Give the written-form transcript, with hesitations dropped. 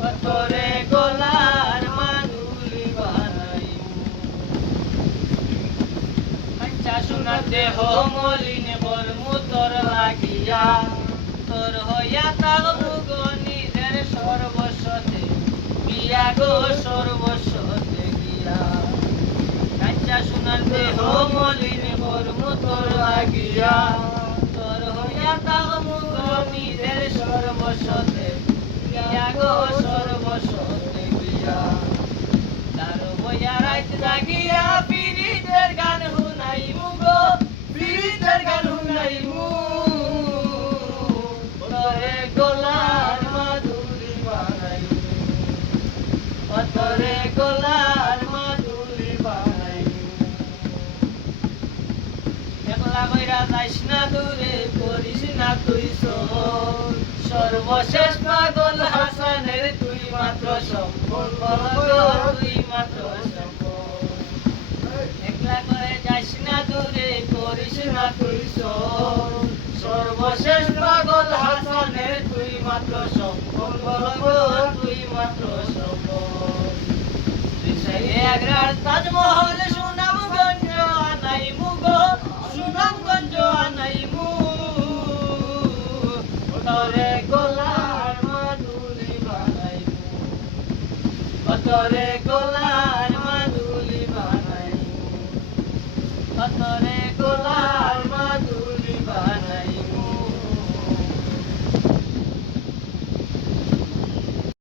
অতরে গলার মাদুলি বানাইমু আচ্ছা সোনার দেহ মলিন করমু তোর লাগিয়া তোর হইয়া থাকবো গো নিজের সর্বস্বতে গিয়া গো সর্বস্বতে গিয়া আচ্ছা সোনার দেহ মলিন করমু তোর লাগিয়া তোর হইয়া থাকবো গো নিজের সর্বস্বতে গিয়া গো সর্বস্বতে গিয়া তার বইয়া রাত জাগিয়া পীড়িতের গান শুনাইমু গো পীড়িতের গান শুনাইমু তোরে গলার মাদুলি বানাইমু তোরে গলার মাদুলি বানাইমু একলা কইরা যাইস না দূরে করিস না তুই সব সর্বশেষ পাগল হাসানের তুই মাত্র সম্পদ তুই মাত্র সম্পদ একলা করে যাইস না দূরে করিস না তুই সব সর্বশেষ পাগল হাসানের তুই মাত্র সম্পদ তুই মাত্র সম্পদ তুই সেই আগ্রার তাজমহল সুনামগঞ্জ আনাইমু গো সুনামগঞ্জ আনাইমু তোরে গলার মাদুলি বানাইমু তোরে